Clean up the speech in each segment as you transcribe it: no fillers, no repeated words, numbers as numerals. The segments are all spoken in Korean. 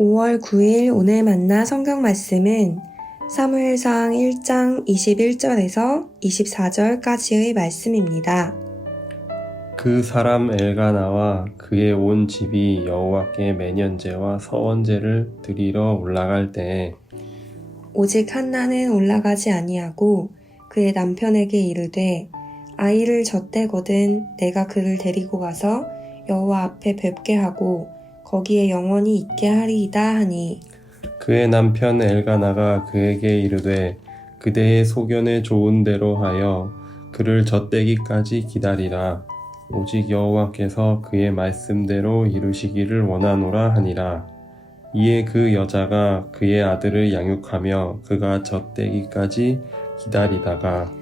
5월 9일 오늘 만나 성경 말씀은 사무엘상 1장 21절에서 24절까지의 말씀입니다. 그 사람 엘가나와 그의 온 집이 여호와께 매년제와 서원제를 드리러 올라갈 때에 오직 한나는 올라가지 아니하고 그의 남편에게 이르되 아이를 젖대거든 내가 그를 데리고 가서 여호와 앞에 뵙게 하고 거기에 영원히 있게 하리이다 하니 그의 남편 엘가나가 그에게 이르되 그대의 소견에 좋은 대로 하여 그를 젖대기까지 기다리라. 오직 여호와께서 그의 말씀대로 이루시기를 원하노라 하니라. 이에 그 여자가 그의 아들을 양육하며 그가 젖대기까지 기다리다가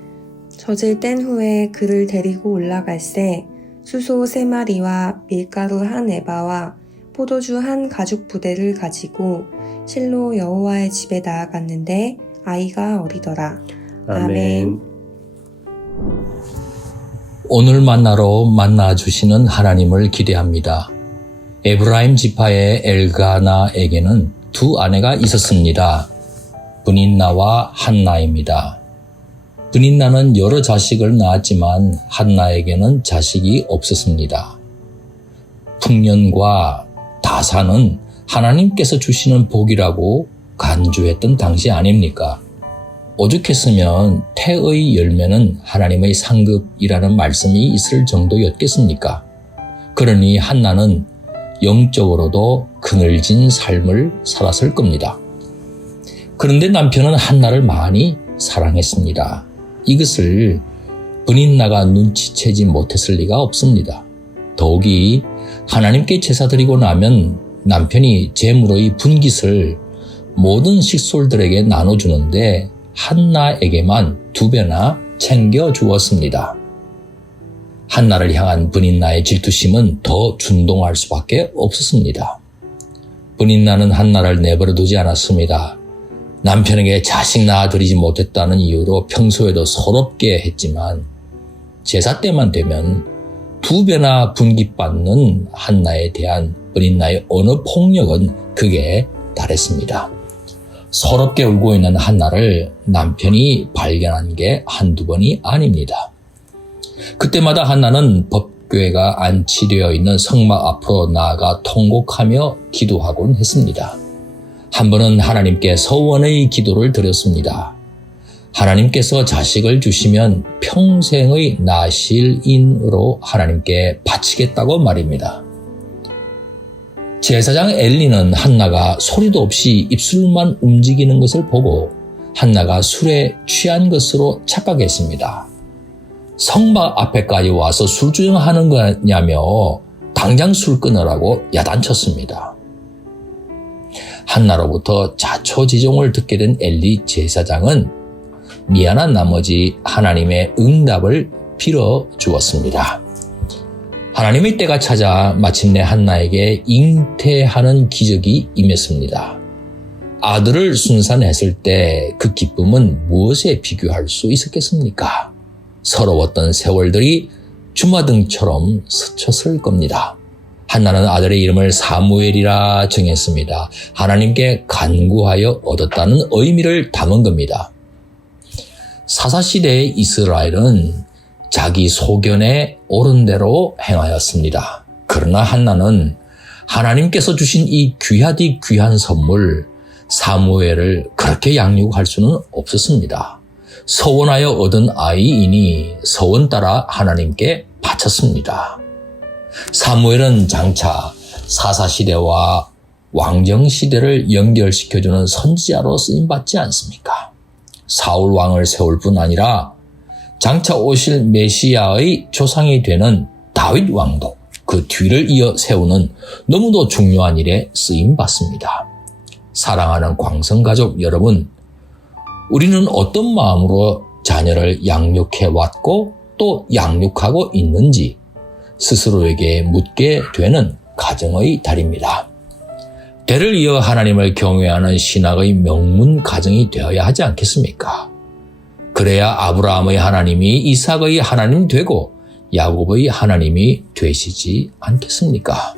젖을 뗀 후에 그를 데리고 올라갈새 수소 3마리와 밀가루 1에바와 포도주 1가죽 부대를 가지고 실로 여호와의 집에 나아갔는데 아이가 어리더라. 아멘. 오늘 만나러 만나주시는 하나님을 기대합니다. 에브라임 지파의 엘가나에게는 두 아내가 있었습니다. 브닌나와 한나입니다. 브닌나는 여러 자식을 낳았지만 한나에게는 자식이 없었습니다. 풍년과 다사는 하나님께서 주시는 복이라고 간주했던 당시 아닙니까? 오죽했으면 태의 열매는 하나님의 상급이라는 말씀이 있을 정도였겠습니까? 그러니 한나는 영적으로도 그늘진 삶을 살았을 겁니다. 그런데 남편은 한나를 많이 사랑했습니다. 이것을 브닌나가 눈치채지 못했을 리가 없습니다. 더욱이 하나님께 제사 드리고 나면 남편이 제물의 분깃을 모든 식솔들에게 나눠주는데 한나에게만 2배나 챙겨주었습니다. 한나를 향한 브닌나의 질투심은 더 준동할 수밖에 없었습니다. 브닌나는 한나를 내버려두지 않았습니다. 남편에게 자식 낳아드리지 못했다는 이유로 평소에도 서럽게 했지만 제사 때만 되면 2배나 분깃받는 한나에 대한 브닌나의 언어 폭력은 극에 달했습니다. 서럽게 울고 있는 한나를 남편이 발견한 게 한두 번이 아닙니다. 그때마다 한나는 법궤가 안치되어 있는 성막 앞으로 나아가 통곡하며 기도하곤 했습니다. 한 번은 하나님께 서원의 기도를 드렸습니다. 하나님께서 자식을 주시면 평생의 나실인으로 하나님께 바치겠다고 말입니다. 제사장 엘리는 한나가 소리도 없이 입술만 움직이는 것을 보고 한나가 술에 취한 것으로 착각했습니다. 성막 앞에까지 와서 술주정하는 거냐며 당장 술 끊으라고 야단쳤습니다. 한나로부터 자초지종을 듣게 된 엘리 제사장은 미안한 나머지 하나님의 응답을 빌어주었습니다. 하나님의 때가 찾아 마침내 한나에게 잉태하는 기적이 임했습니다. 아들을 순산했을 때 그 기쁨은 무엇에 비교할 수 있었겠습니까? 서러웠던 세월들이 주마등처럼 스쳤을 겁니다. 한나는 아들의 이름을 사무엘이라 정했습니다. 하나님께 간구하여 얻었다는 의미를 담은 겁니다. 사사시대의 이스라엘은 자기 소견에 옳은 대로 행하였습니다. 그러나 한나는 하나님께서 주신 이 귀하디 귀한 선물 사무엘을 그렇게 양육할 수는 없었습니다. 서원하여 얻은 아이이니 서원 따라 하나님께 바쳤습니다. 사무엘은 장차 사사시대와 왕정시대를 연결시켜주는 선지자로 쓰임받지 않습니까? 사울 왕을 세울 뿐 아니라 장차 오실 메시아의 조상이 되는 다윗 왕도 그 뒤를 이어 세우는 너무도 중요한 일에 쓰임받습니다. 사랑하는 광성가족 여러분, 우리는 어떤 마음으로 자녀를 양육해왔고 또 양육하고 있는지 스스로에게 묻게 되는 가정의 달입니다. 대를 이어 하나님을 경외하는 신학의 명문 가정이 되어야 하지 않겠습니까? 그래야 아브라함의 하나님이 이삭의 하나님 되고 야곱의 하나님이 되시지 않겠습니까?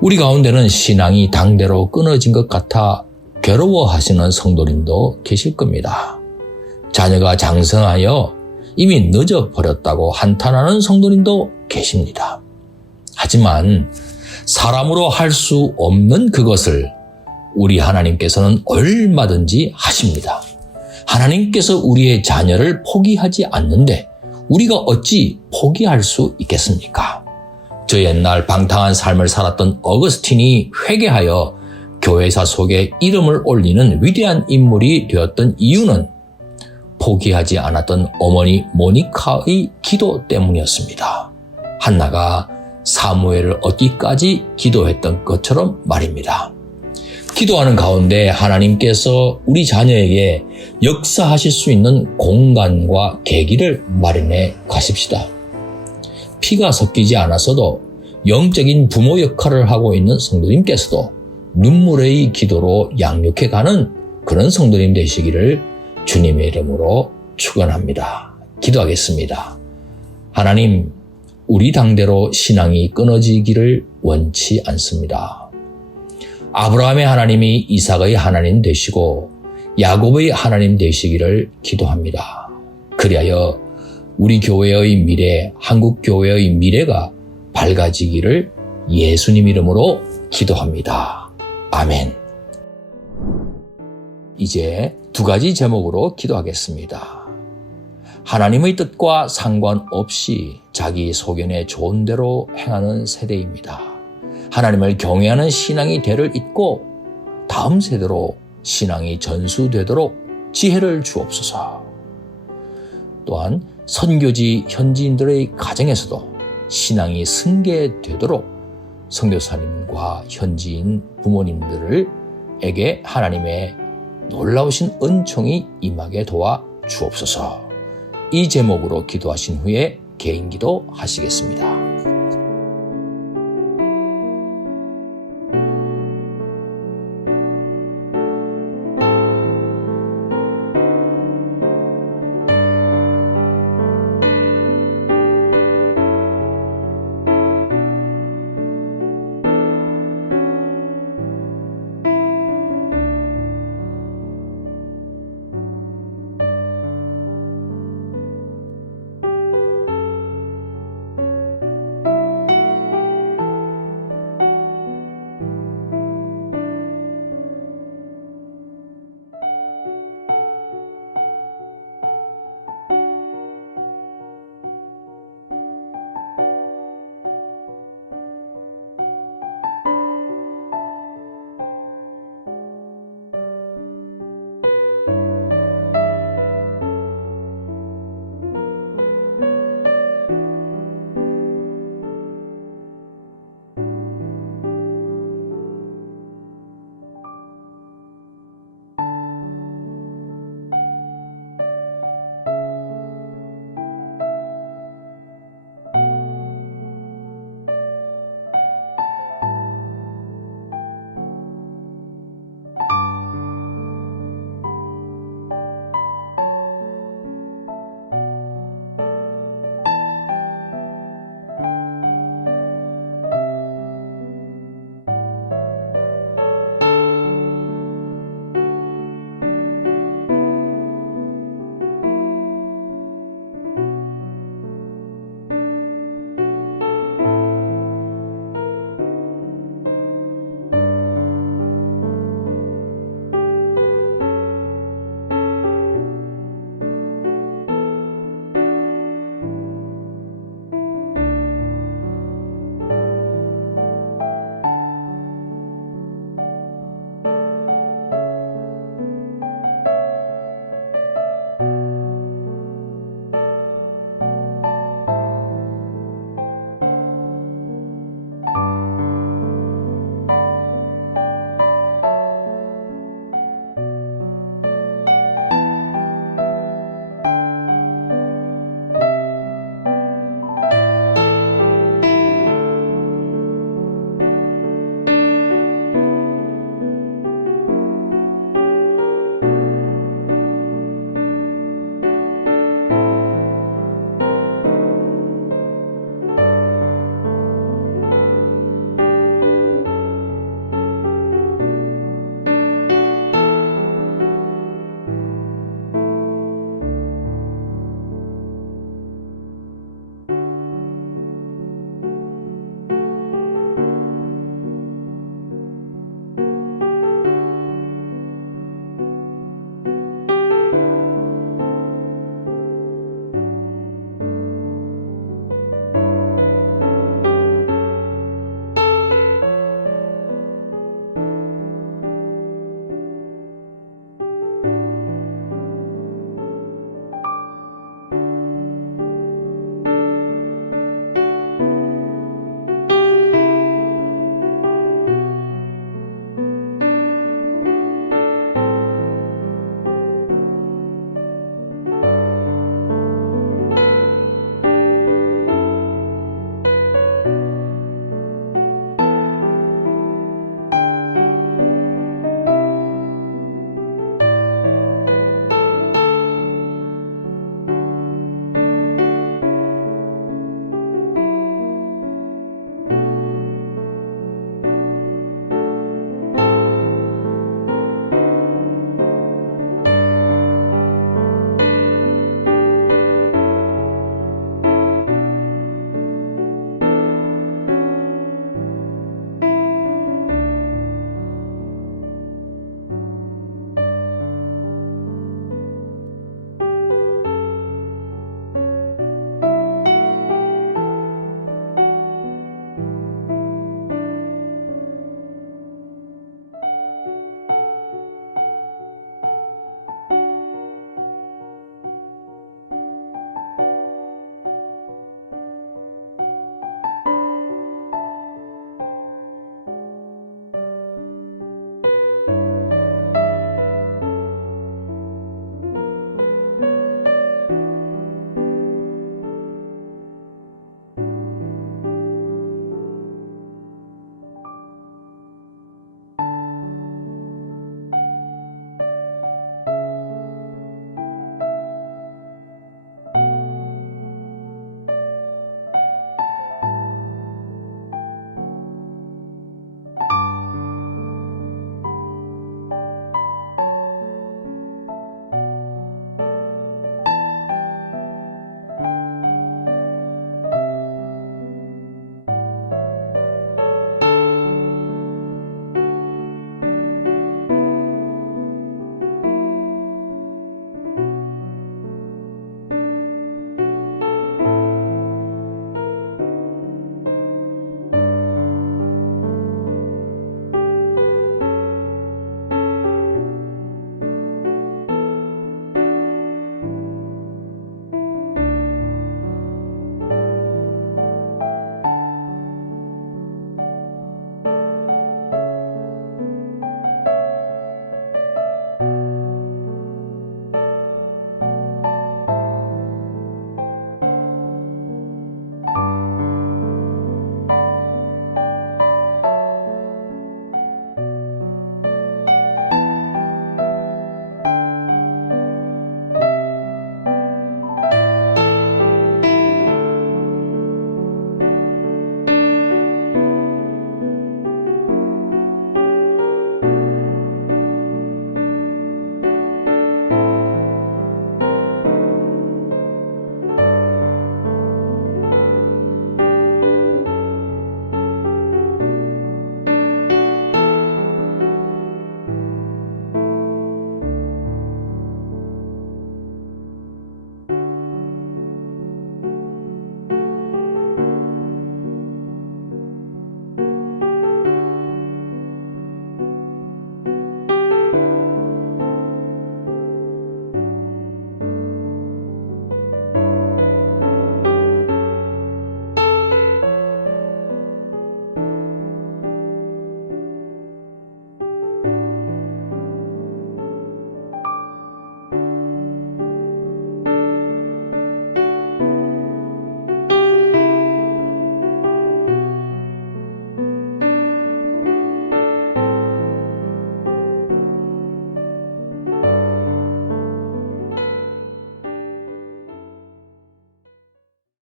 우리 가운데는 신앙이 당대로 끊어진 것 같아 괴로워하시는 성도님도 계실 겁니다. 자녀가 장성하여 이미 늦어버렸다고 한탄하는 성도님도 계십니다. 하지만 사람으로 할 수 없는 그것을 우리 하나님께서는 얼마든지 하십니다. 하나님께서 우리의 자녀를 포기하지 않는데 우리가 어찌 포기할 수 있겠습니까? 저 옛날 방탕한 삶을 살았던 어거스틴이 회개하여 교회사 속에 이름을 올리는 위대한 인물이 되었던 이유는 포기하지 않았던 어머니 모니카의 기도 때문이었습니다. 한나가 사무엘을 얻기까지 기도했던 것처럼 말입니다. 기도하는 가운데 하나님께서 우리 자녀에게 역사하실 수 있는 공간과 계기를 마련해 가십시다. 피가 섞이지 않았어도 영적인 부모 역할을 하고 있는 성도님께서도 눈물의 기도로 양육해 가는 그런 성도님 되시기를 주님의 이름으로 축원합니다. 기도하겠습니다. 하나님, 우리 당대로 신앙이 끊어지기를 원치 않습니다. 아브라함의 하나님이 이삭의 하나님 되시고 야곱의 하나님 되시기를 기도합니다. 그리하여 우리 교회의 미래, 한국 교회의 미래가 밝아지기를 예수님 이름으로 기도합니다. 아멘. 이제 두 가지 제목으로 기도하겠습니다. 하나님의 뜻과 상관없이 자기 소견에 좋은 대로 행하는 세대입니다. 하나님을 경외하는 신앙이 대를 잇고 다음 세대로 신앙이 전수되도록 지혜를 주옵소서. 또한 선교지 현지인들의 가정에서도 신앙이 승계되도록 선교사님과 현지인 부모님들에게 하나님의 놀라우신 은총이 임하게 도와 주옵소서. 이 제목으로 기도하신 후에 개인 기도 하시겠습니다.